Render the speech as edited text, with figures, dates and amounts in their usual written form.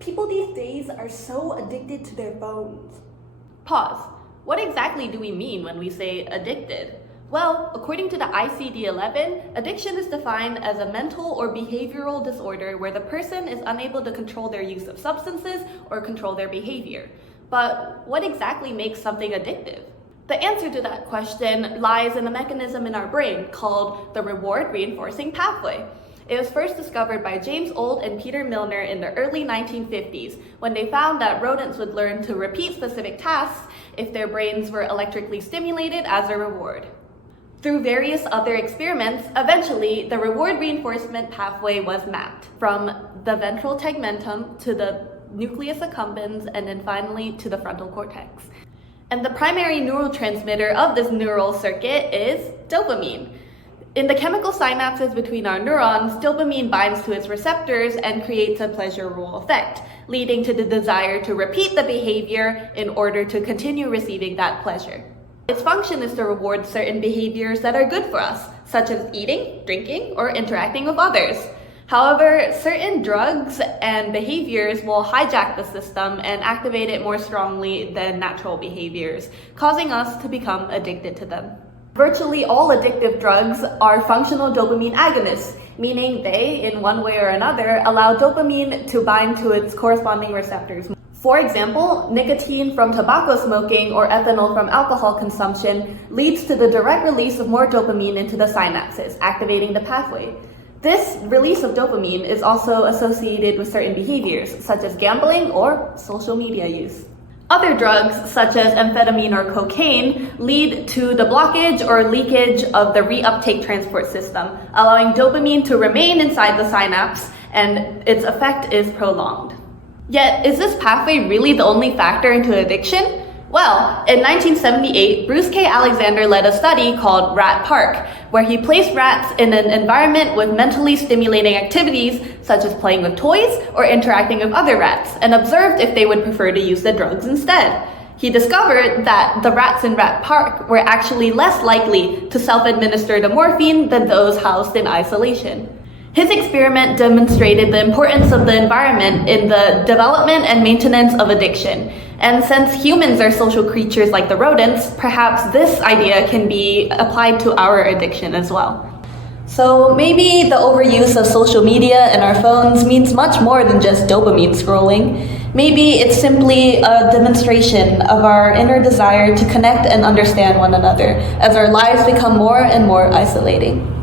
People these days are so addicted to their phones. Pause. What exactly do we mean when we say addicted? Well, according to the ICD-11, addiction is defined as a mental or behavioral disorder where the person is unable to control their use of substances or control their behavior. But what exactly makes something addictive? The answer to that question lies in a mechanism in our brain called the reward reinforcing pathway. It was first discovered by James Old and Peter Milner in the early 1950s when they found that rodents would learn to repeat specific tasks if their brains were electrically stimulated as a reward. Through various other experiments, eventually the reward reinforcement pathway was mapped from the ventral tegmentum to the nucleus accumbens and then finally to the frontal cortex. And the primary neurotransmitter of this neural circuit is dopamine. In the chemical synapses between our neurons, dopamine binds to its receptors and creates a pleasurable effect, leading to the desire to repeat the behavior in order to continue receiving that pleasure. Its function is to reward certain behaviors that are good for us, such as eating, drinking, or interacting with others. However, certain drugs and behaviors will hijack the system and activate it more strongly than natural behaviors, causing us to become addicted to them. Virtually all addictive drugs are functional dopamine agonists, meaning they, in one way or another, allow dopamine to bind to its corresponding receptors. For example, nicotine from tobacco smoking or ethanol from alcohol consumption leads to the direct release of more dopamine into the synapses, activating the pathway. This release of dopamine is also associated with certain behaviors, such as gambling or social media use. Other drugs, such as amphetamine or cocaine, lead to the blockage or leakage of the reuptake transport system, allowing dopamine to remain inside the synapse, and its effect is prolonged. Yet, is this pathway really the only factor into addiction? Well, in 1978, Bruce K. Alexander led a study called Rat Park, where he placed rats in an environment with mentally stimulating activities such as playing with toys or interacting with other rats, and observed if they would prefer to use the drugs instead. He discovered that the rats in Rat Park were actually less likely to self-administer the morphine than those housed in isolation. His experiment demonstrated the importance of the environment in the development and maintenance of addiction. And since humans are social creatures like the rodents, perhaps this idea can be applied to our addiction as well. So maybe the overuse of social media and our phones means much more than just dopamine scrolling. Maybe it's simply a demonstration of our inner desire to connect and understand one another as our lives become more and more isolating.